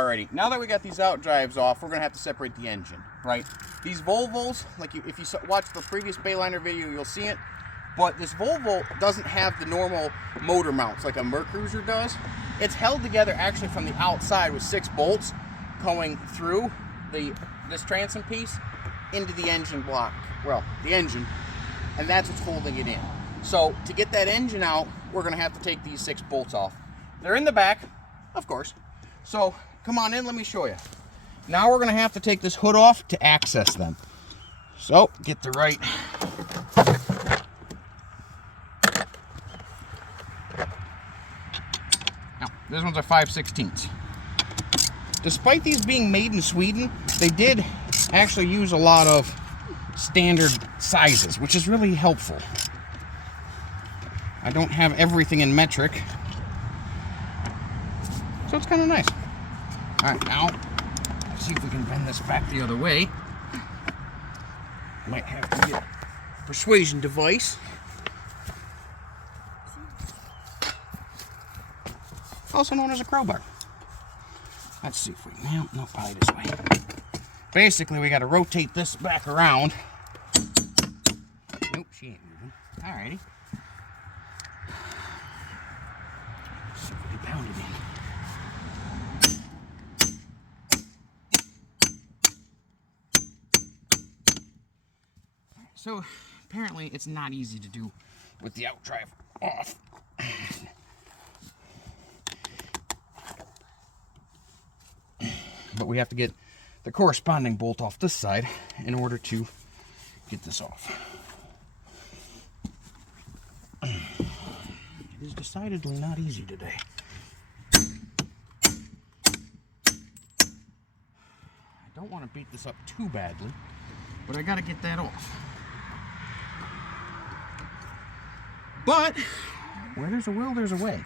Alrighty, now that we got these outdrives off, we're going to have to separate the engine, right? These Volvos, like if you watch the previous Bayliner video, you'll see it. But this Volvo doesn't have the normal motor mounts like a Mercruiser does. It's held together actually from the outside with 6 bolts going through this transom piece into the engine block. Well, the engine, and that's what's holding it in. So to get that engine out, we're going to have to take these 6 bolts off. They're in the back, of course. So come on in, let me show you. Now we're going to have to take this hood off to access them. So get the right... Now, these ones are 5/16. Despite these being made in Sweden, they did actually use a lot of standard sizes, which is really helpful. I don't have everything in metric, so it's kind of nice. All right, now let's see if we can bend this back the other way. Might have to get a persuasion device. Also known as a crowbar. Let's see if we can, no, probably this way. Basically, we got to rotate this back around. Nope, she ain't moving. Alrighty. Let's see if we can pound it in. So, apparently, it's not easy to do with the outdrive off. But we have to get the corresponding bolt off this side in order to get this off. It is decidedly not easy today. I don't want to beat this up too badly, but I got to get that off. But where there's a will, there's a way.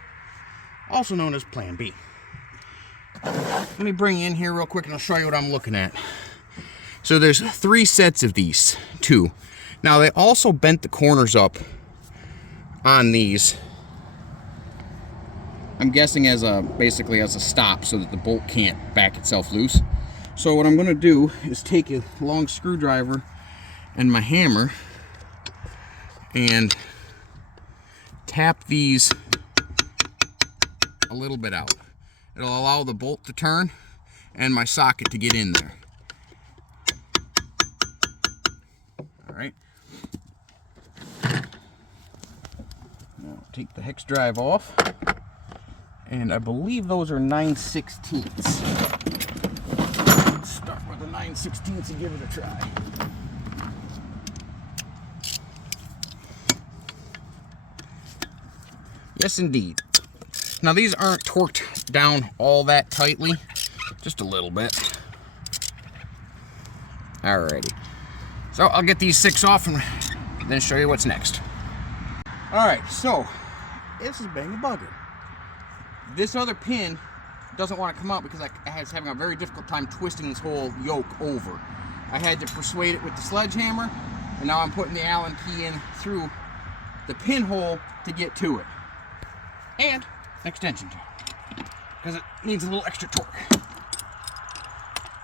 Also known as Plan B. Let me bring you in here real quick and I'll show you what I'm looking at. So there's 3 sets of these, 2. Now they also bent the corners up on these. I'm guessing as basically as a stop so that the bolt can't back itself loose. So what I'm going to do is take a long screwdriver and my hammer and tap these a little bit out. It'll allow the bolt to turn and my socket to get in there. All right. Now take the hex drive off, and I believe those are 9/16. Let's start with the 9/16 and give it a try. Yes, indeed. Now these aren't torqued down all that tightly, just a little bit. Alrighty. So I'll get these 6 off and then show you what's next. Alright, so this is being a bugger. This other pin doesn't want to come out because I was having a very difficult time twisting this whole yoke over. I had to persuade it with the sledgehammer, and now I'm putting the Allen key in through the pinhole to get to it. And extension tool, because it needs a little extra torque.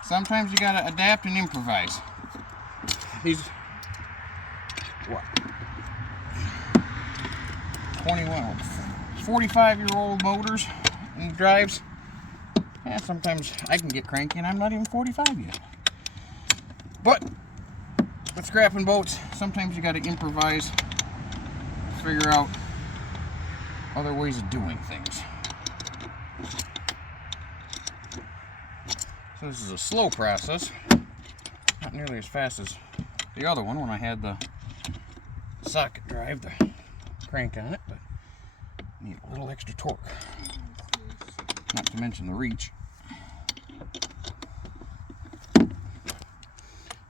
Sometimes you gotta adapt and improvise. These, what, 45-year-old motors and drives. Yeah, sometimes I can get cranky and I'm not even 45 yet. But with scrapping boats, sometimes you gotta improvise, figure out other ways of doing things. So this is a slow process, not nearly as fast as the other one when I had the socket drive, the crank on it, but need a little extra torque, not to mention the reach.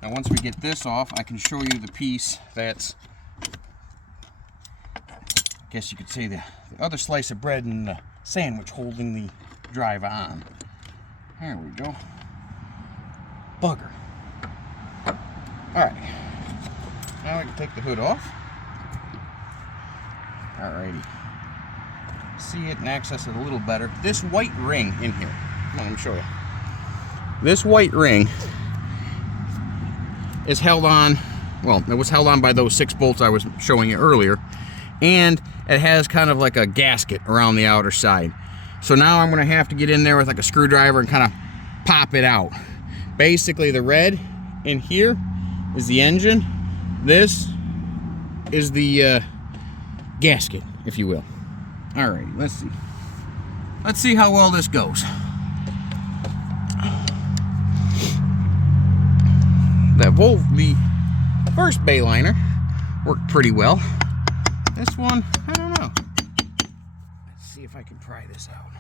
Now once we get this off, I can show you the piece that's, I guess you could say, the other slice of bread in the sandwich holding the drive on. There we go. Bugger. Alright. Now we can take the hood off. Alrighty. See it and access it a little better. This white ring in here, let me show you. this white ring is held on, well, it was held on by those 6 bolts I was showing you earlier, and it has kind of like a gasket around the outer side. So now I'm gonna have to get in there with like a screwdriver and kind of pop it out. Basically, the red in here is the engine. This is the gasket, if you will. Alrighty, let's see. Let's see how well this goes. The first Bayliner worked pretty well. This one, I don't know. Let's see if I can pry this out.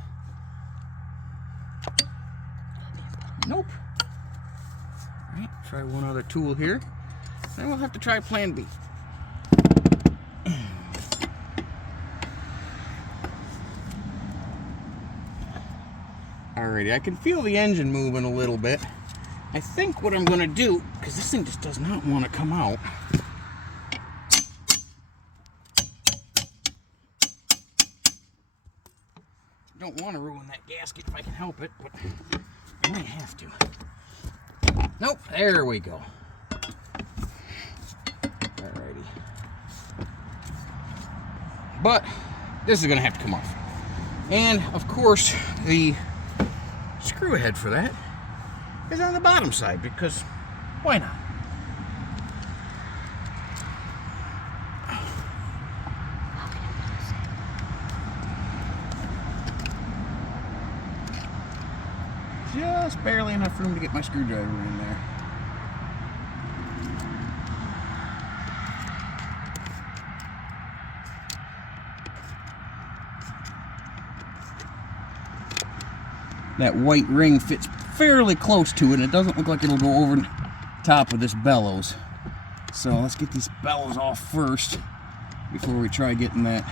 Nope. All right, try one other tool here. Then we'll have to try plan B. Alrighty, I can feel the engine moving a little bit. I think what I'm gonna do, because this thing just does not want to come out. Don't want to ruin that gasket if I can help it, but I might have to. Nope, there we go. Alrighty. But this is gonna have to come off. And of course, the screw head for that is on the bottom side, because why not? Just barely enough room to get my screwdriver in there. That white ring fits fairly close to it, and it doesn't look like it'll go over the top of this bellows. So let's get these bellows off first before we try getting that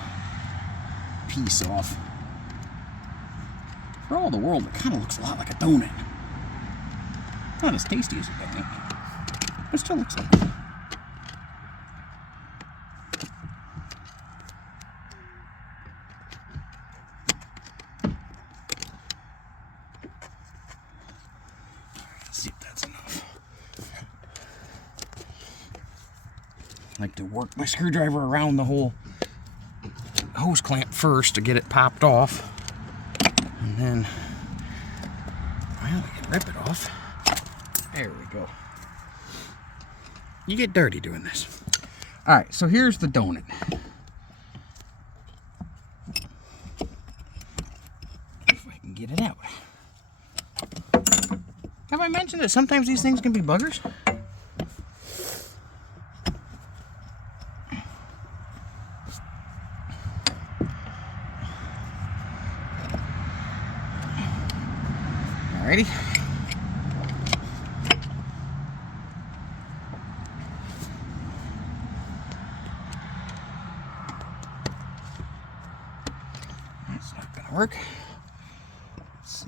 piece off. For all the world, it kind of looks a lot like a donut. Not as tasty as a donut, but it still looks like one. Let's see if that's enough. I like to work my screwdriver around the whole hose clamp first to get it popped off. And then, well, we can rip it off. There we go. You get dirty doing this. All right, so here's the donut. If I can get it out. Have I mentioned that sometimes these things can be buggers? Alrighty. That's not gonna work. Let's see.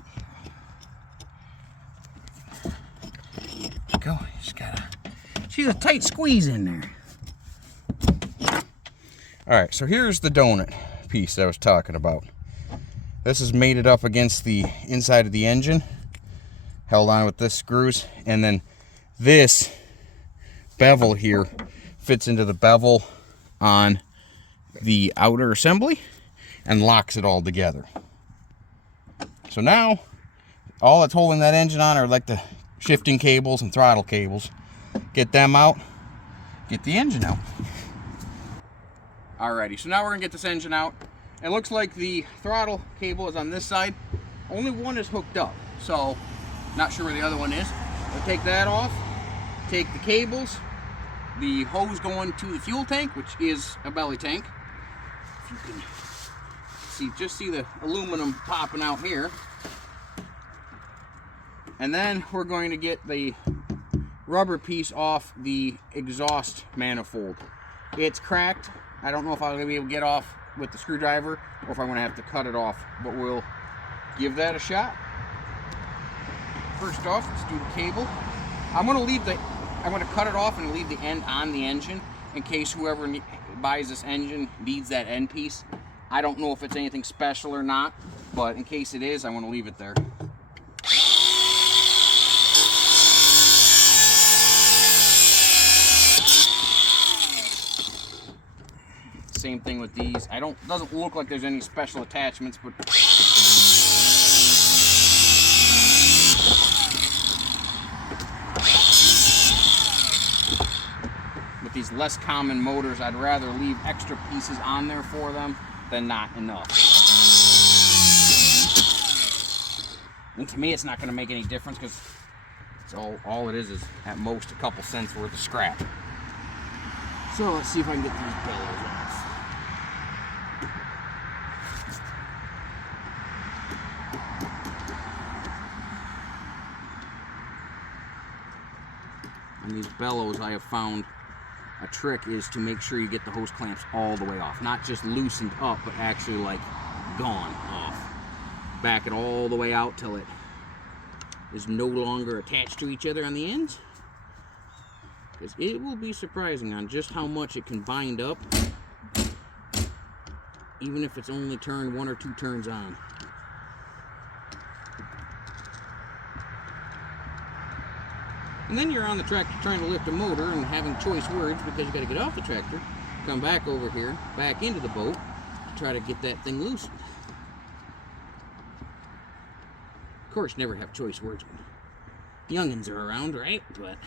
There we go. Just gotta. She's a tight squeeze in there. Alright, so here's the donut piece that I was talking about. This is mated up against the inside of the engine, held on with this screws, and then this bevel here fits into the bevel on the outer assembly and locks it all together. So now all that's holding that engine on are like the shifting cables and throttle cables. Get them out, get the engine out. Alrighty, so now we're gonna get this engine out. It looks like the throttle cable is on this side. Only one is hooked up, so not sure where the other one is. We'll take that off, take the cables, the hose going to the fuel tank, which is a belly tank. If you can see, just see the aluminum popping out here. And then we're going to get the rubber piece off the exhaust manifold. It's cracked. I don't know if I'm going to be able to get off with the screwdriver or if I'm going to have to cut it off, but we'll give that a shot. First off, let's do the cable. I'm going to cut it off and leave the end on the engine in case whoever buys this engine needs that end piece. I don't know if it's anything special or not, but in case it is, I want to leave it there. same thing with these. Doesn't look like there's any special attachments, but with these less common motors, I'd rather leave extra pieces on there for them than not enough. And to me, it's not going to make any difference because it's all it is at most a couple cents worth of scrap. So let's see if I can get these bellows off. On these bellows, I have found a trick is to make sure you get the hose clamps all the way off. Not just loosened up, but actually like gone off. Back it all the way out till it is no longer attached to each other on the ends. Because it will be surprising on just how much it can bind up, even if it's only turned 1 or 2 turns on. And then you're on the tractor trying to lift a motor and having choice words because you got to get off the tractor, come back over here, back into the boat to try to get that thing loosened. Of course, never have choice words when youngins are around, right? But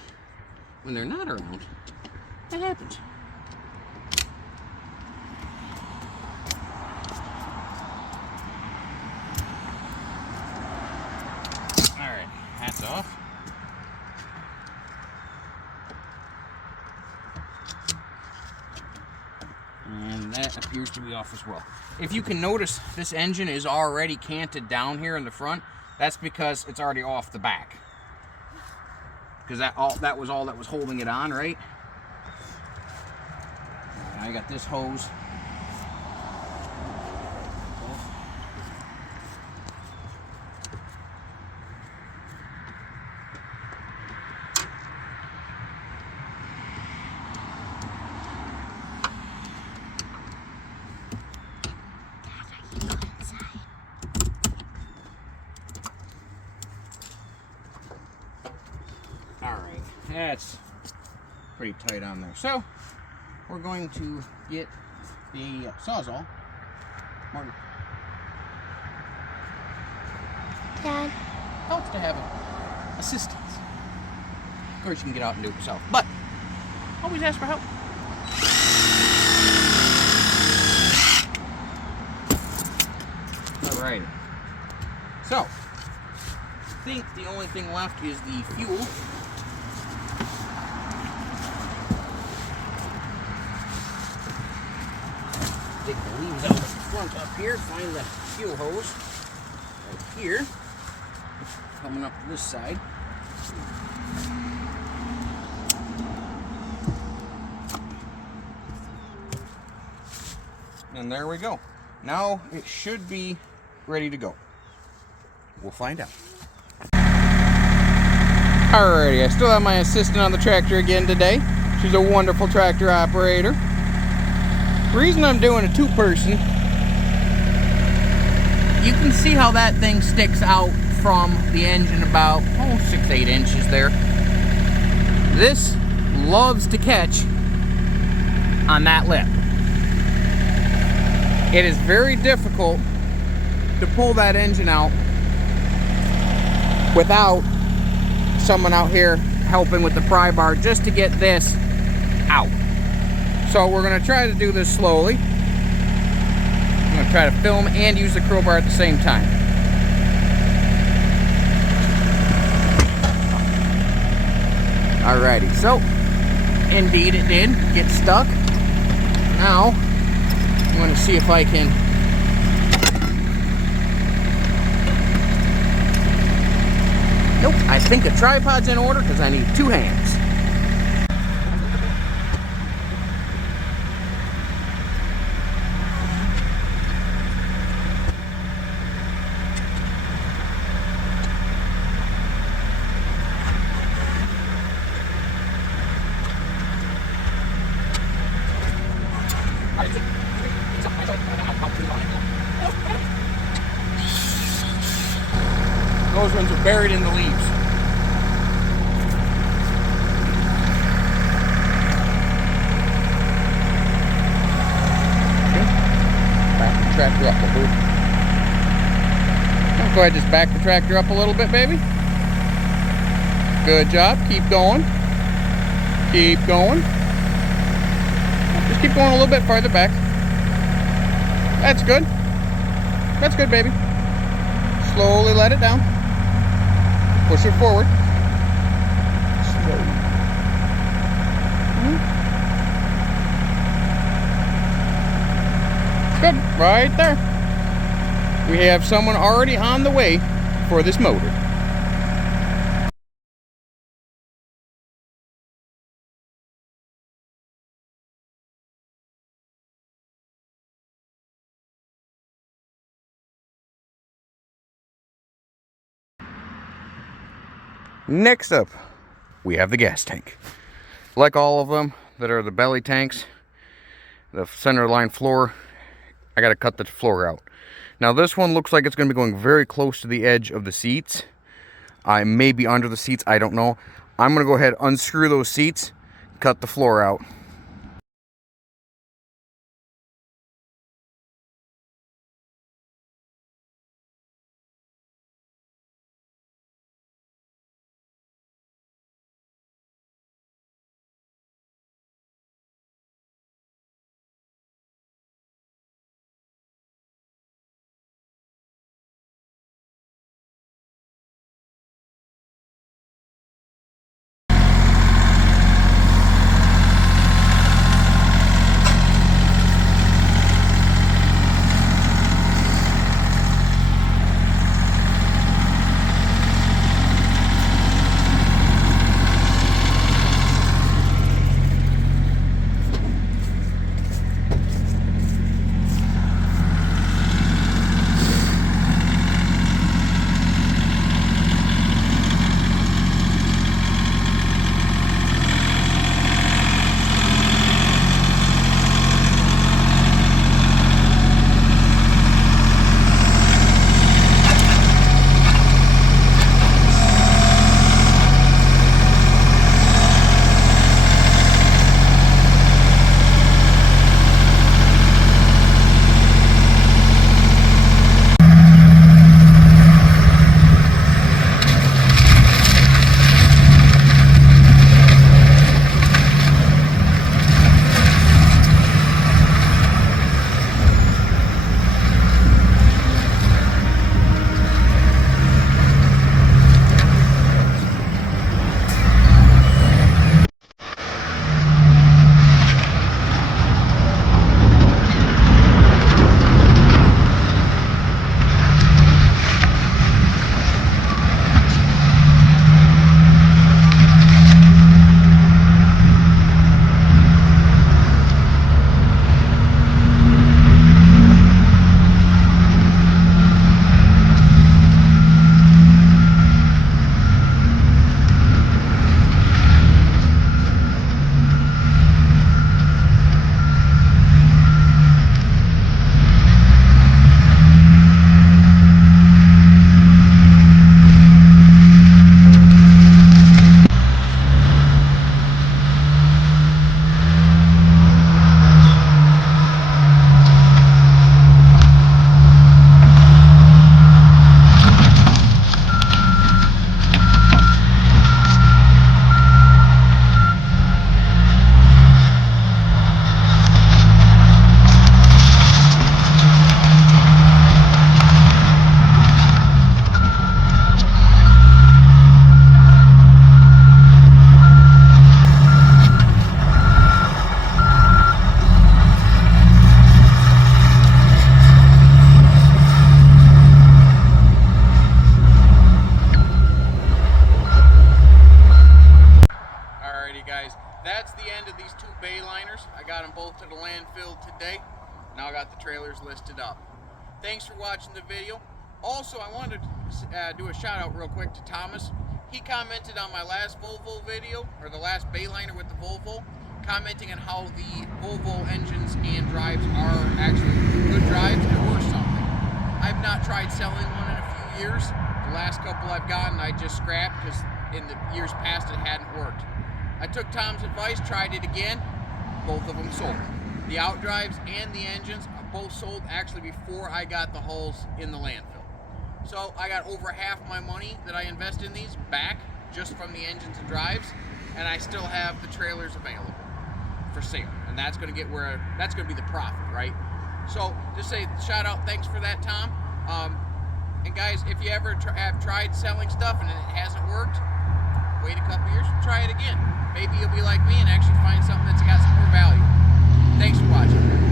when they're not around, that happens. Alright, hats off. And that appears to be off as well. If you can notice, this engine is already canted down here in the front. That's because it's already off the back. Because that was all that was holding it on, right? Now I got this hose. Alright, that's pretty tight on there. So, we're going to get the Sawzall. Dad. Helps to have assistance. Of course, you can get out and do it yourself, but always ask for help. Alright. So, I think the only thing left is the fuel. Take the leaves out of the front up here, find the fuel hose right here, coming up to this side. And there we go. Now it should be ready to go. We'll find out. Alrighty, I still have my assistant on the tractor again today. She's a wonderful tractor operator. The reason I'm doing a two-person, you can see how that thing sticks out from the engine about 6-8 inches there. This loves to catch on that lip. It is very difficult to pull that engine out without someone out here helping with the pry bar just to get this out. So we're going to try to do this slowly. I'm going to try to film and use the crowbar at the same time. Alrighty, so indeed it did get stuck. Now I'm going to see if I can nope, I think the tripod's in order because I need 2 hands. Those ones are buried in the leaves. Go ahead, just back the tractor up a little bit, baby. Good job. Keep going. Keep going. Just keep going a little bit farther back. That's good. That's good, baby. Slowly let it down. Push it forward. Slowly. Good. Right there. We have someone already on the way for this motor. Next up, we have the gas tank. Like all of them that are the belly tanks, the center line floor, I gotta cut the floor out. Now this one looks like it's gonna be going very close to the edge of the seats. I may be under the seats, I don't know. I'm gonna go ahead, unscrew those seats, cut the floor out. That's the end of these two Bayliners. I got them both to the landfill today. Now I got the trailers listed up. Thanks for watching the video. Also, I wanted to do a shout out real quick to Thomas. He commented on my last Volvo video, or the last Bayliner with the Volvo, commenting on how the Volvo engines and drives are actually good drives and worth something. I've not tried selling one in a few years. The last couple I've gotten I just scrapped because in the years past it hadn't worked. I took Tom's advice, tried it again, both of them sold. The outdrives and the engines both sold actually before I got the hulls in the landfill. So I got over half my money that I invest in these back just from the engines and drives, and I still have the trailers available for sale. And that's going to get where, that's going to be the profit, right? So just say shout out, thanks for that, Tom. And guys, if you ever have tried selling stuff and it hasn't worked, wait a couple years, try it again. Maybe you'll be like me and actually find something that's got some more value. Thanks for watching.